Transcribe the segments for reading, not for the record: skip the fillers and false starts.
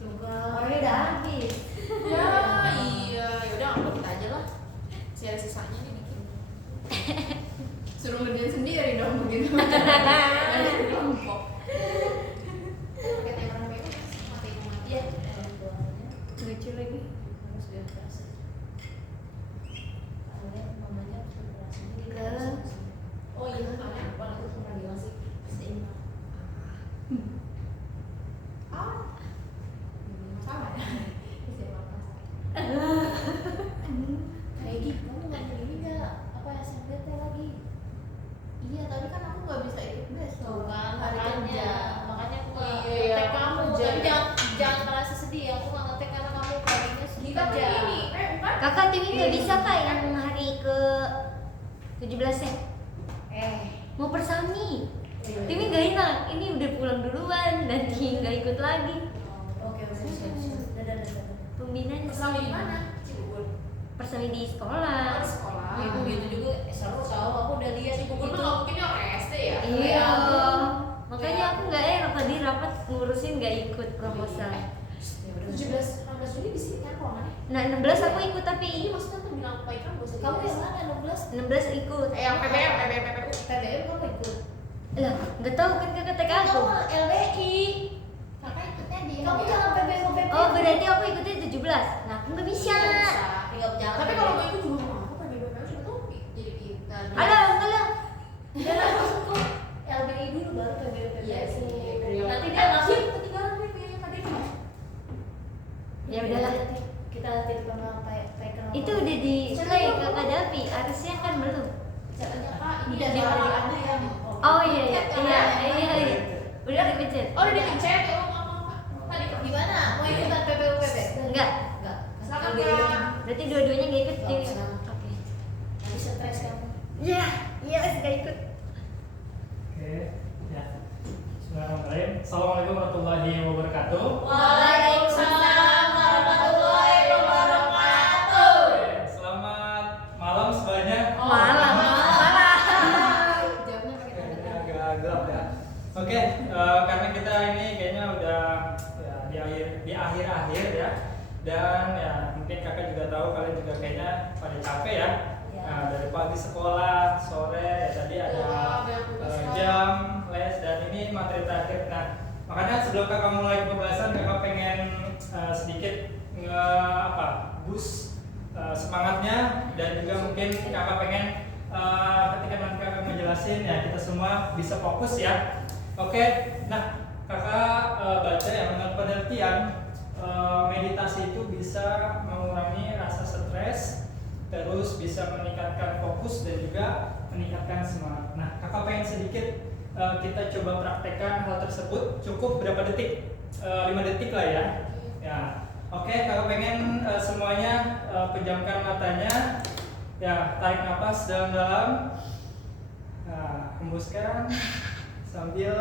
Oh ini udah habis. Ya iya, yaudah anggap kita aja lah. Masih ada sisanya nih dikit. Suruh ngerjain sendiri dong begitu. Ada kelompok. Pakai timer merah, mati mati ya. Lucu lagi. Harus biar kerasa. Soalnya mamanya bergerak sendiri. Oh iya, soalnya lupa aku pernah bilang sih seimbang. Sama ya. Seimbang Kayak gitu, kamu nggak mau ini nggak? Apa SNBT lagi? Iya, tapi kan aku nggak bisa ikut besok. Tuh kan, Hari kerja. makanya aku nggak Iya, ngetek kamu. kerja. Tapi jangan merasa sedih. Aku nggak ngetek karena kamu kayaknya sedih Kita kerja. ini, bukan? Kakak Tiwi nggak bisa kak yang hari ke 17 ya? Mau persami. Tiwi nggak enak. Ini udah pulang duluan nanti nggak ikut lagi. Oke, siap. Dadah. Pembinaan Persami di mana? Cibubur. persami di sekolah. Sekolah. Ibu gitu juga seru tahu. Aku udah lihat di Cibubur tuh nggak mungkin ya orang SD ya? Iya. Makanya aku nggak enak tadi rapat ngurusin nggak ikut proposal. Ya udah. 17, 16 Juli di sini kan ruangannya. Nah 16 aku ikut tapi Ini maksudnya tuh bilang Pak Ikram gak usah Kamu dibahas. yang mana 16? 16 ikut. Yang PBM, PBU. PBM kamu ikut? Lah nggak tahu kan kakak TK aku. Kamu LBI. Kakak ikutnya di Kamu jangan PBM ke PBM. Oh berarti aku ikutnya 17. Nah aku nggak bisa. Tinggal jalan. Tapi kalau gue ikut juga nggak apa-apa, PBM juga tuh jadi pintar. Alah enggak lah. Jangan maksudku LBI dulu baru PBM. Iya sih. Nanti dia langsung ketinggalan gue PBM tadi. Ya udahlah. Kita titip sama Pak. Itu udah di play kakak Davi. Harusnya kan belum. Caranya Kak, ini Udah dari di- Anda ya. Oh iya. Udah dipencet. Oh udah dipencet ya, maaf. Tadi Gimana? Mau ikutan PBM? Enggak. Enggak. Silakan, LBI. Kak. Berarti dua-duanya nggak ikut. Nggak Jadi usah. oke. Nanti stres kamu. Iya nggak ikut. Oke, ya. Bismillahirrahmanirrahim. Assalamualaikum warahmatullahi wabarakatuh. Waalaikumsalam warahmatullahi wabarakatuh. Oke, selamat malam semuanya. Malam. Jawabnya pakai tanda Ini tanya. agak gelap ya. Oke, karena kita ini kayaknya udah ya, di akhir-akhir ya. Dan ya mungkin kakak juga tahu kalian juga kayaknya pada capek ya. Ya. Nah, dari pagi sekolah, sore ya tadi ada jam les dan ini materi terakhir. Nah, makanya sebelum kakak mulai pembahasan kakak pengen sedikit boost semangatnya dan juga mungkin kakak pengen ketika nanti kakak ngejelasin ya kita semua bisa fokus ya. Oke, nah kakak baca ya menurut penelitian meditasi itu bisa mengurangi rasa stres, terus bisa meningkatkan fokus dan juga meningkatkan semangat. Nah, kakak pengen sedikit kita coba praktekkan hal tersebut. Cukup berapa detik? 5 detik lah ya. Ya, oke. Kakak pengen semuanya pejamkan matanya. Ya, tarik nafas dalam-dalam. Nah, hembuskan sambil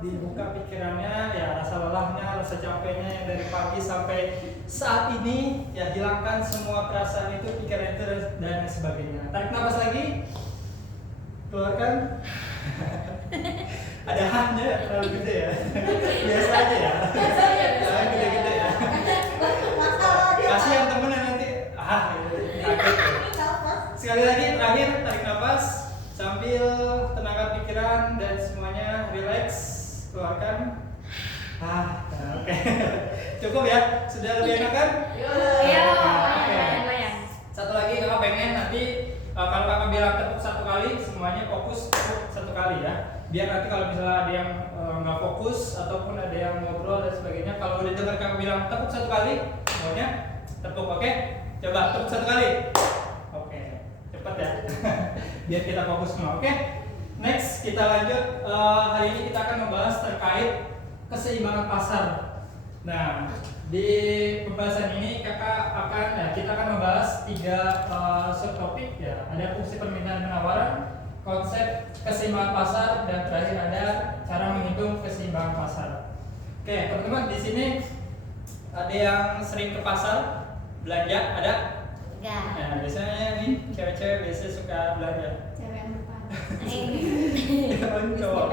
dibuka pikirannya. Ya, rasa lelahnya, rasa capeknya yang dari pagi sampai saat ini ya hilangkan semua perasaan itu, pikiran itu dan sebagainya. Tarik nafas lagi. Keluarkan. Ada hanya terlalu gede ya. Biasa aja ya. Jangan gede-gede ya. Kasihan temennya nanti. Gitu. Kaget ya. Sekali lagi terakhir tarik nafas sambil tenangkan pikiran dan semuanya relax. Keluarkan. Oke. Cukup ya? Sudah lebih enak kan? Iya. Oke. Lumayan. Satu lagi kakak pengen nanti kalau kakak bilang tepuk 1 kali semuanya fokus tepuk 1 kali ya. Biar nanti kalau misalnya ada yang nggak fokus ataupun ada yang ngobrol dan sebagainya, kalau udah dengar kakak bilang tepuk 1 kali, maunya tepuk. Oke? Coba tepuk 1 kali. Oke, cepat ya. Biar kita fokus semua. Oke? Next kita lanjut. Hari ini kita akan membahas terkait keseimbangan pasar. Nah, di pembahasan ini kita akan membahas 3 subtopik ya. Ada fungsi permintaan dan penawaran, konsep keseimbangan pasar, dan terakhir ada cara menghitung keseimbangan pasar. Oke, teman-teman di sini ada yang sering ke pasar belanja, ada? Enggak. Nah, biasanya nih cewek-cewek biasanya suka belanja. Cewek yang depan. Cowok.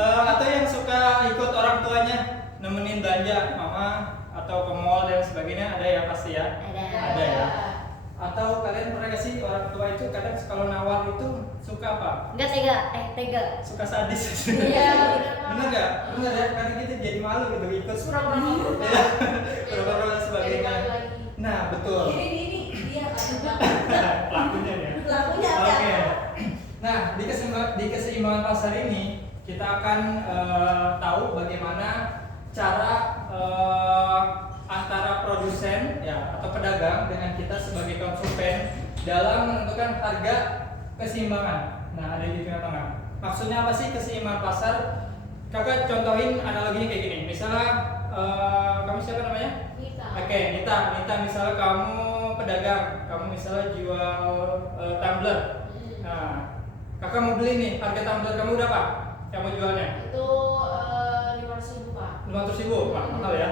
Atau yang suka ikut orang tuanya nemenin belanja mama atau ke mall dan sebagainya, ada ya pasti ya? Ada ya. Atau kalian pernah gak sih orang tua itu kadang kalau nawar itu suka apa? Enggak tega, tega. Suka sadis. Iya, Bener gak? Bener ya? Kadang kita jadi malu gitu ikut pura-pura ngomong. ya, pura-pura dan sebagainya. Nah betul. Ini dia Pelakunya ya. pelakunya Oke. Nah di keseimbangan pasar ini kita akan tahu bagaimana cara antara produsen ya atau pedagang dengan kita sebagai konsumen dalam menentukan harga keseimbangan. Nah, ada di tengah-tengah. Maksudnya apa sih keseimbangan pasar? Kakak contohin analoginya kayak gini. Misalnya kamu siapa namanya? Nita. Oke, Nita misalnya kamu pedagang, kamu misalnya jual tumbler. Nah, kakak mau beli nih, harga tumbler kamu berapa? Yang mau jualnya? Itu 500.000 Pak. 500.000, Pak, mahal ya.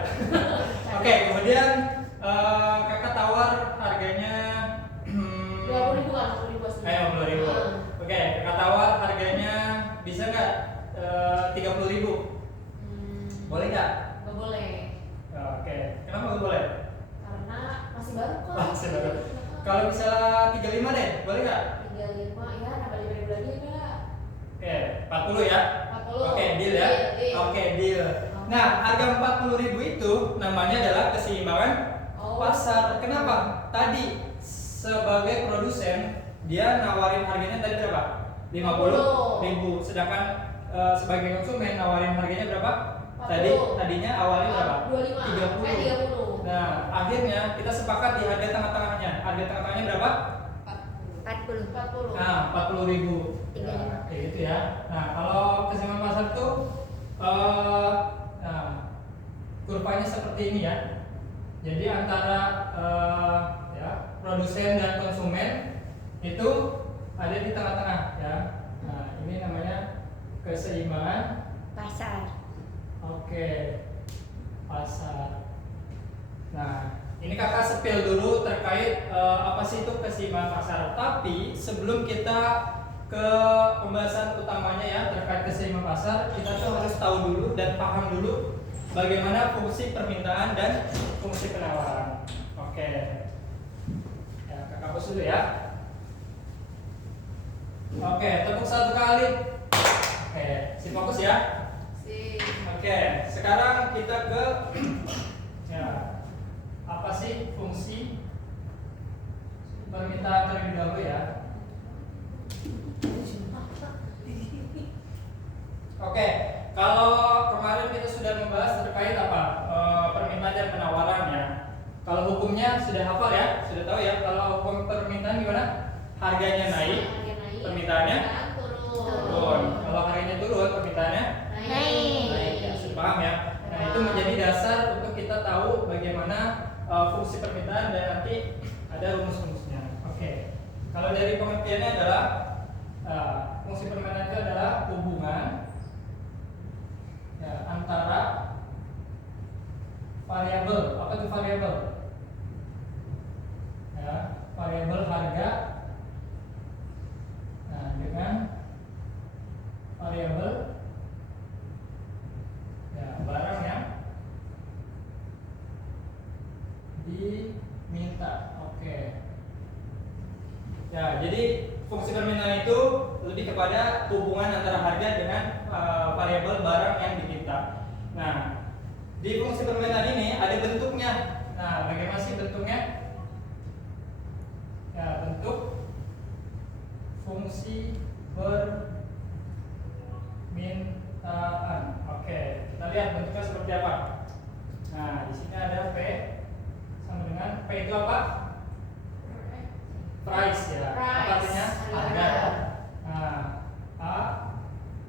Oke, kemudian kakak tawar harganya 20.000 kan, 20.000 asli. 50.000. Oke, kakak tawar harganya bisa nggak 30.000? Boleh nggak? Nggak boleh. Oke, kenapa nggak boleh? Karena masih baru kok. Masih baru. Kalau misalnya 35 deh, boleh nggak? 35 ya, nambah 5.000 lagi enggak? Oke, 40 ya. 40. Oke, deal ya. Deal. Oke, deal. Nah, harga 40.000 itu namanya adalah keseimbangan pasar. Kenapa? Tadi sebagai produsen dia nawarin harganya tadi berapa? 50.000. Sedangkan sebagai konsumen nawarin harganya berapa? 40. Tadinya awalnya berapa? 25. 30. Nah, akhirnya kita sepakat di harga tengah-tengahnya. Harga tengah-tengahnya berapa? 40. 40. Nah, 40.000. 35. Nah, kayak gitu ya. Nah, kalau keseimbangan pasar tuh nah, kurvanya seperti ini ya. Jadi antara ya, produsen dan konsumen itu ada di tengah-tengah ya. Nah, ini namanya keseimbangan Pasar. Oke, pasar. Nah, ini kakak sepil dulu terkait apa sih itu keseimbangan pasar. Tapi sebelum kita ke pembahasan utamanya ya terkait keseimbangan pasar, kita tuh harus tahu dulu dan paham dulu bagaimana fungsi permintaan dan fungsi penawaran. Oke, ya kakak hapus dulu ya. Oke, tepuk satu kali. Oke, si fokus ya. Oke, sekarang kita ke ya, apa sih fungsi permintaan terlebih dahulu ya. Oke, kalau kemarin kita sudah membahas terkait apa permintaan dan penawaran ya. Kalau hukumnya sudah hafal ya, sudah tahu ya. Kalau hukum permintaan gimana? Harganya naik, permintaannya turun. Kalau harganya turun, permintaannya naik ya, sudah paham ya. Nah, itu menjadi dasar untuk kita tahu bagaimana fungsi permintaan dan nanti ada rumus-rumusnya. Oke. Kalau dari pengertiannya adalah fungsi permintaan itu adalah hubungan ya, antara variabel, apa itu variabel? Ya, variabel harga dengan variabel ya, barang yang diminta. Oke. Ya, jadi fungsi permintaan itu lebih kepada hubungan antara harga dengan variabel barang yang diminta. Nah, di fungsi permintaan ini ada bentuknya. Nah, bagaimana sih bentuknya? Ya, bentuk fungsi permintaan. Oke, kita lihat bentuknya seperti apa. Nah, di sini ada P sama dengan P itu apa? Price ya. Apa artinya? Harga. Nah, A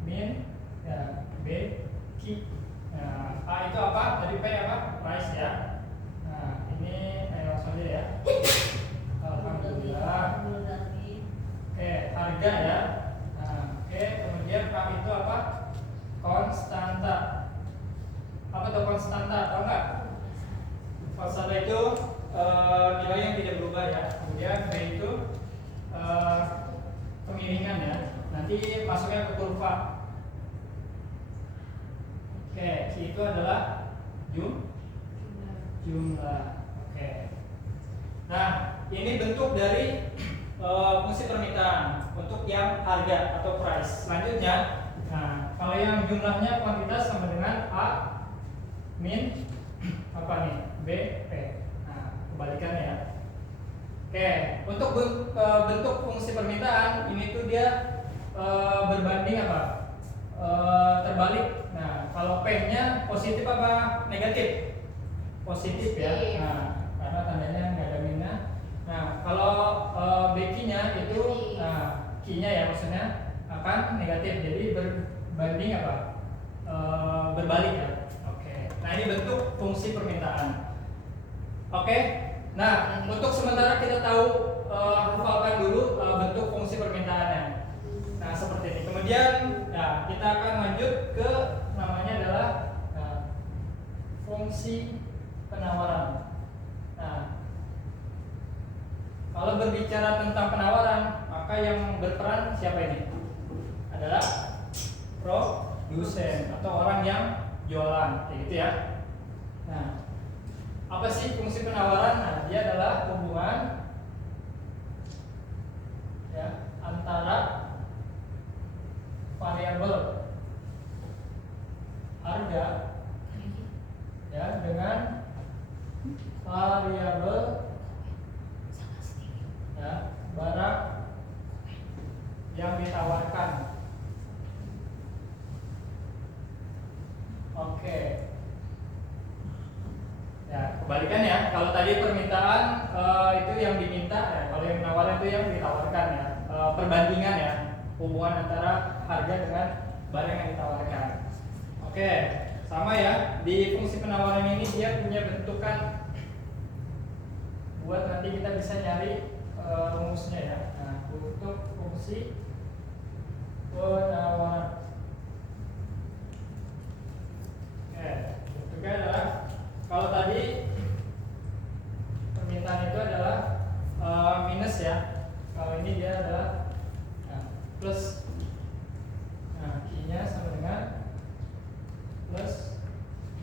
min ya B Q. Nah, A itu apa? Tadi P apa? Price ya. Nah, ini langsung aja ya. Alhamdulillah. Oke, harga ya. Nah, oke, kemudian K itu apa? Konstanta. Apa itu konstanta? Tahu nggak? Konstanta itu nilai yang tidak berubah ya. Kemudian B itu kemiringan ya. Nanti masuknya ke kurva. Oke, Q itu adalah jumlah. Oke. Nah, ini bentuk dari fungsi permintaan untuk yang harga atau price. Selanjutnya, nah kalau yang jumlahnya kuantitas sama dengan A min apa nih? B P. Nah, kebalikannya ya. Oke, untuk bentuk fungsi permintaan ini tuh dia berbanding apa? Terbalik. Nah, kalau P-nya positif apa negatif? Positif ya. Nah, karena tandanya nggak ada minus. Nah, kalau BQ-nya itu, nah, Q-nya ya maksudnya akan negatif. Jadi berbanding apa? Berbalik ya. Oke. Nah, ini bentuk fungsi permintaan. Oke. Nah, untuk sementara kita tahu hafalkan dulu bentuk fungsi permintaannya. Nah, seperti ini. Kemudian, nah, kita akan lanjut ke namanya adalah fungsi penawaran. Nah, kalau berbicara tentang penawaran, maka yang berperan siapa ini? Adalah produsen atau orang yang jualan, kayak gitu ya. Nah, apa sih fungsi penawaran? Nah, dia adalah hubungan ya antara variabel harga ya dengan variabel ya barang yang ditawarkan. Oke. Ya, kebalikan ya. Kalau tadi permintaan itu yang diminta ya, kalau yang menawarkan itu yang ditawarkan ya. Perbandingan ya, hubungan antara harga dengan barang yang ditawarkan. Oke, sama ya. Di fungsi penawaran ini dia punya bentukan buat nanti kita bisa nyari rumusnya ya. Nah, untuk fungsi penawaran. Oke, bentuknya adalah kalau tadi permintaan itu adalah minus ya. Kalau ini dia adalah plus. Nah, Q-nya sama dengan plus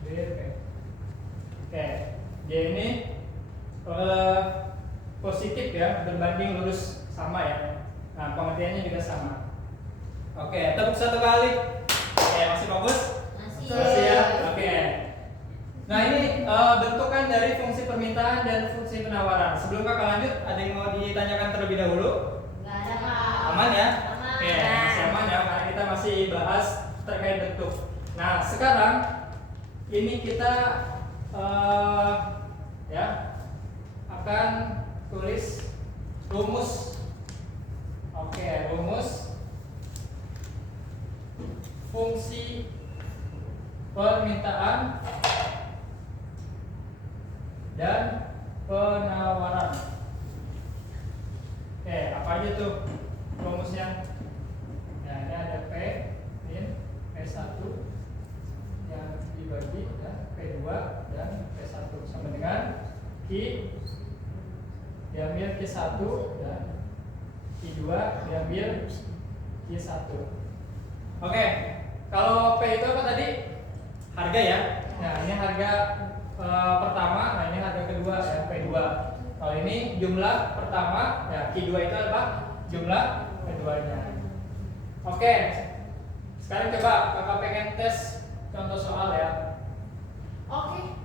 BP. Oke, dia ini positif ya, berbanding lurus sama ya. Nah, pengertiannya juga sama. Oke, tepuk satu kali. Oke, masih fokus? Masih ya. Oke. Nah, ini bentukan dari fungsi permintaan dan fungsi penawaran. Sebelum kakak lanjut, ada yang mau ditanyakan terlebih dahulu? Nggak ada, Kak. Aman ya? Aman. Oke, masih aman ya, karena kita masih bahas terkait bentuk. Nah, sekarang ini kita ya akan tulis rumus. Oke, rumus fungsi permintaan dan penawaran. Oke, apa aja tuh rumusnya? Ya, ini ada P min P1 yang dibagi ya, P2 dan P1 sama dengan Q diambil Q1 dan Q2 diambil Q1. Oke, kalau P itu apa tadi? Harga ya. Nah, ini harga pertama, nah ini harga kedua ya, P2. Kalau ini jumlah pertama, ya Q2 itu apa? Jumlah keduanya. Oke, sekarang coba kakak pengen tes contoh soal ya. Oke.